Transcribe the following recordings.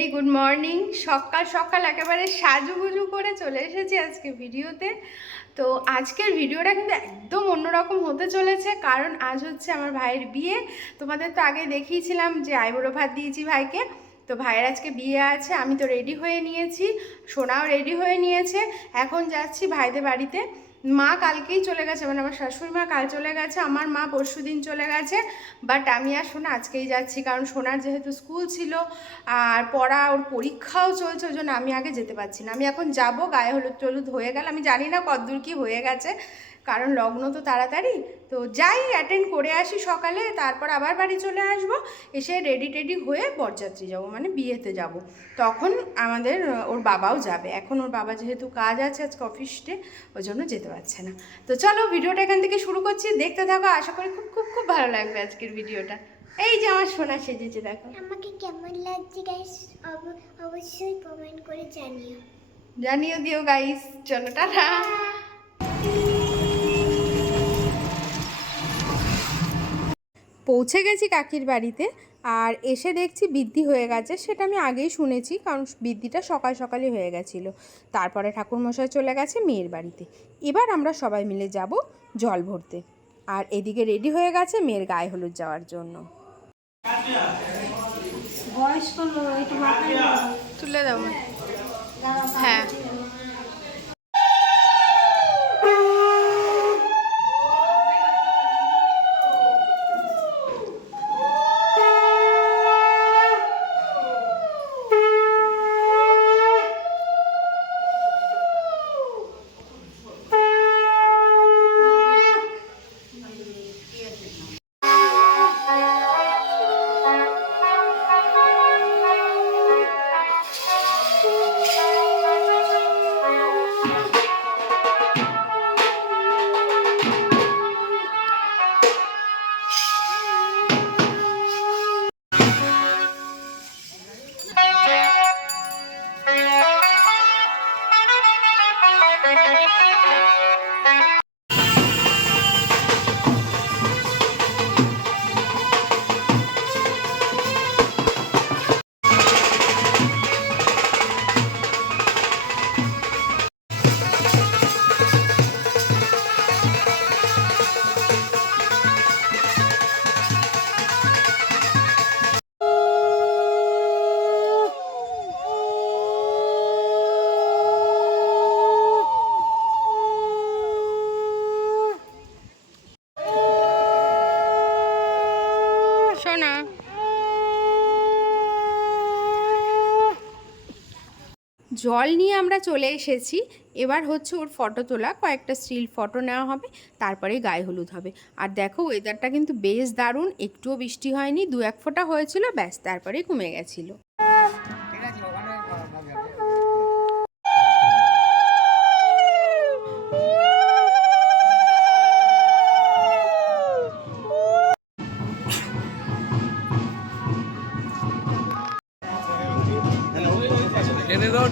Very good morning. সকাল সকাল একেবারে সাজুগুজু করে চলে এসেছি আজকে ভিডিওতে। তো আজকের ভিডিওটা কিন্তু একদম অন্যরকম হতে চলেছে, কারণ আজ হচ্ছে আমার ভাইয়ের বিয়ে। তোমাদের তো আগে দেখিয়েছিলাম যে আইবুড়ো ভাত দিয়েছি ভাইকে। তো ভাইয়ের আজকে বিয়ে আছে, আমি তো রেডি হয়ে নিয়েছি, সোনাও রেডি হয়ে নিয়েছে। এখন যাচ্ছি ভাইদের বাড়িতে। মা কালকেই চলে গেছে, মানে আমার শাশুড়ি মা কাল চলে গেছে, আমার মা পরশু দিন চলে গেছে। বাট আমি আর সোনা আজকেই যাচ্ছি, কারণ সোনার যেহেতু স্কুল ছিল আর পড়া, ওর পরীক্ষাও চলছে, ওই জন্য আমি আগে যেতে পারছি না। আমি এখন যাব, গায়ে হলুদ টলুদ হয়ে গেল, আমি জানি না কতদূর কি হয়ে গেছে, কারণ লগ্ন তো তাড়াতাড়ি। তো যাই, অ্যাটেন্ড করে আসি সকালে, তারপর আবার বাড়ি চলে আসব। এসে রেডি টেডি হয়ে বরযাত্রী যাব, মানে বিয়েতে যাব। তখন আমাদের ওর বাবাও যাবে। এখন ওর বাবা যেহেতু কাজ আছে আজকে অফিসে, ওই জন্য যেতে পারছে না। তো চলো ভিডিওটা এখান থেকে শুরু করছি, দেখতে থাকো। আশা করি খুব খুব খুব ভালো লাগবে আজকের ভিডিওটা। এই যে আমার সোনা সেজেছে, দেখো আমাকে কেমন লাগছে গাইস অবশ্যই কমেন্ট করে জানিয়ে দিও গাইস। চলো টাটা। পৌঁছে গেছি কাকির বাড়িতে, আর এসে দেখছি বৃদ্ধি হয়ে গেছে। সেটা আমি আগেই শুনেছি, কারণ বৃদ্ধিটা সকাল সকালই হয়ে গেছিলো। তারপরে ঠাকুরমশাই চলে গেছে মেয়ের বাড়িতে। এবার আমরা সবাই মিলে যাব জল ভরতে। আর এদিকে রেডি হয়ে গেছে মেয়ের গায়ে হলুদ যাওয়ার জন্য। তুলে দাও। হ্যাঁ, সোনা জল নিয়ে আমরা চলে এসেছি। এবার হচ্ছে ওর ফটো তোলা, কয়েকটা স্টিল ফটো নেওয়া হবে, তারপরে গায়ে হলুদ হবে। আর দেখো ওয়েদারটা কিন্তু বেশ দারুণ, একটুও বৃষ্টি হয়নি, 2-1 ফোঁটা হয়েছিল, ব্যাস তারপরেই কমে গেছিলো।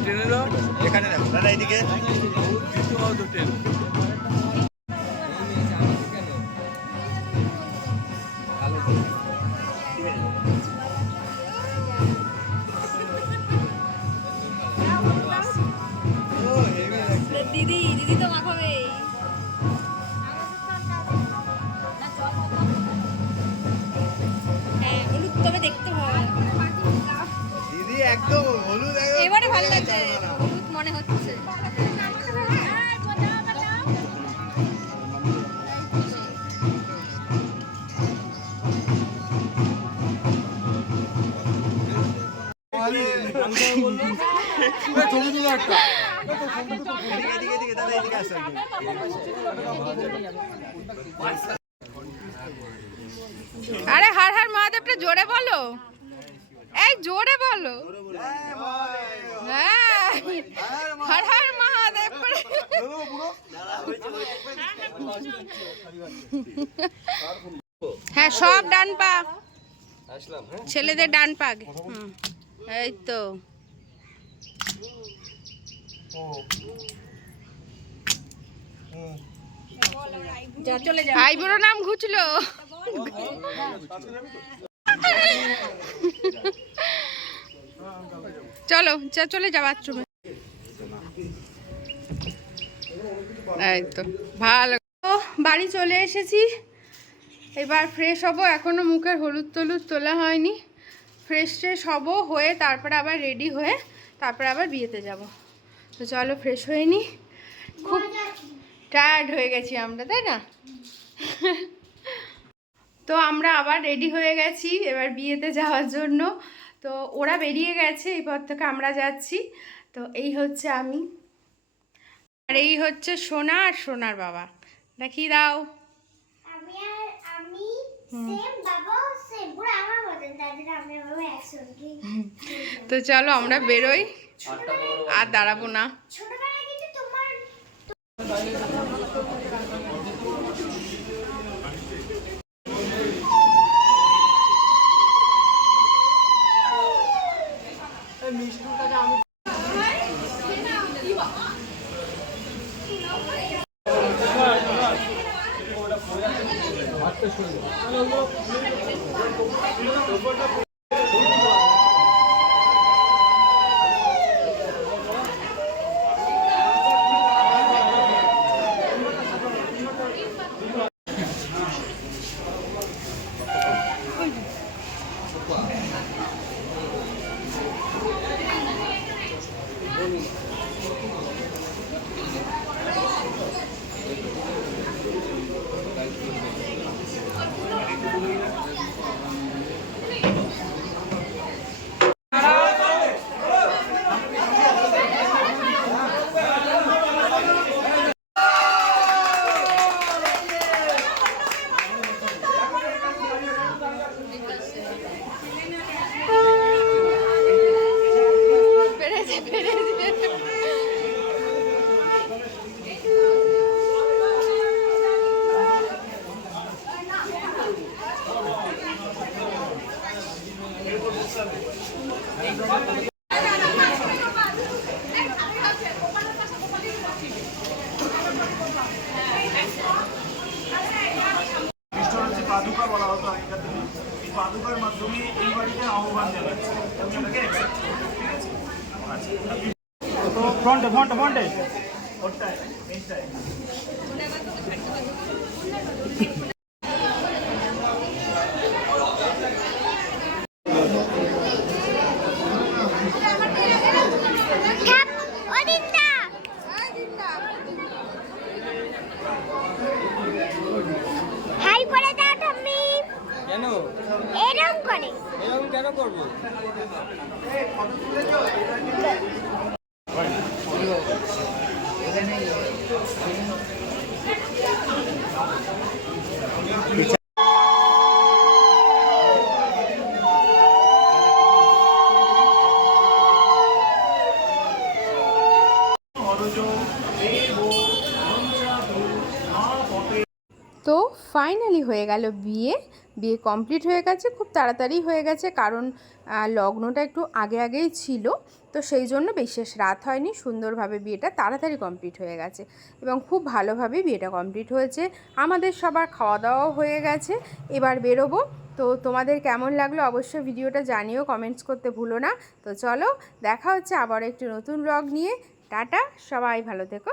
ট্রেনে দাও এখানে দেখো দাদা, এইদিকে ট্রেন। দিদি তো মাখাবে। হ্যাঁ, হলুদ তবে দেখতে ভালো, দিদি একদম হলুদ, এবারে ভালো লাগছে, হলুদ মনে হচ্ছে। আরে হর হর মহাদেবটা জোরে বলো, এই জোরে বলো। হ্যাঁ, হর হর মহাদেব। হ্যাঁ, সব ডান পা, ছেলেদের ডান পা। এই তো আইবুড়ো নাম ঘুচলো। চলো চলে যা বাথরুমে। এই তো ভালো। তো বাড়ি চলে এসেছি, এবার ফ্রেশ হবো। এখনও মুখের হলুদ টলুদ তোলা হয়নি। ফ্রেশ ট্রেশ হবো, হয়ে তারপরে আবার রেডি হয়ে তারপরে আবার বিয়েতে যাব। তো চলো ফ্রেশ হয়ে নি, খুব টায়ার্ড হয়ে গেছি আমরা, তাই না? তো আমরা আবার রেডি হয়ে গেছি এবার বিয়েতে যাওয়ার জন্য। তো ওরা বেরিয়ে গেছে, এরপর থেকে আমরা যাচ্ছি। তো এই হচ্ছে আমি, আর এই হচ্ছে সোনা আর সোনার বাবা। দেখিয়ে দাও। আমি সেম বাবা সেম পুরো আমার মতন, তাদের আমি বাবা একসঙ্গে। তো চলো আমরা বেরোই, আর দাঁড়াবো না। ছোটবেলায় কিন্তু তোমার পাদুকা বলা হতো আগেকার দিনে। এই পাদুকার মাধ্যমে এই বাড়িতে আহ্বান জানাচ্ছে, আমি ওটাকে অ্যাকসেপ্ট করি। ঠিক আছে, আচ্ছা তো ফ্রন্টে ফ্রন্টে ফ্রন্টে ওটাই মেনটাই। হাই করে দাও তুমি। কেন এরকম করে এরকম কেন করবো? তো ফাইনালি হয়ে গেল বিয়ে। বিয়ে কমপ্লিট হয়ে গেছে, খুব তাড়াতাড়ি হয়ে গেছে, কারণ লগ্নটা একটু আগে আগেই ছিল। তো সেই জন্য বিশেষ রাত হয়নি, সুন্দরভাবে বিয়েটা তাড়াতাড়ি কমপ্লিট হয়ে গেছে এবং খুব ভালোভাবে বিয়েটা কমপ্লিট হয়েছে। আমাদের সবার খাওয়া দাওয়াও হয়ে গেছে, এবার বেরোবো। তো তোমাদের কেমন লাগলো অবশ্যই ভিডিওটা জানিও, কমেন্টস করতে ভুলো না। তো চলো দেখা হচ্ছে আবার একটি নতুন ব্লগ নিয়ে। টাটা, সবাই ভালো থেকো।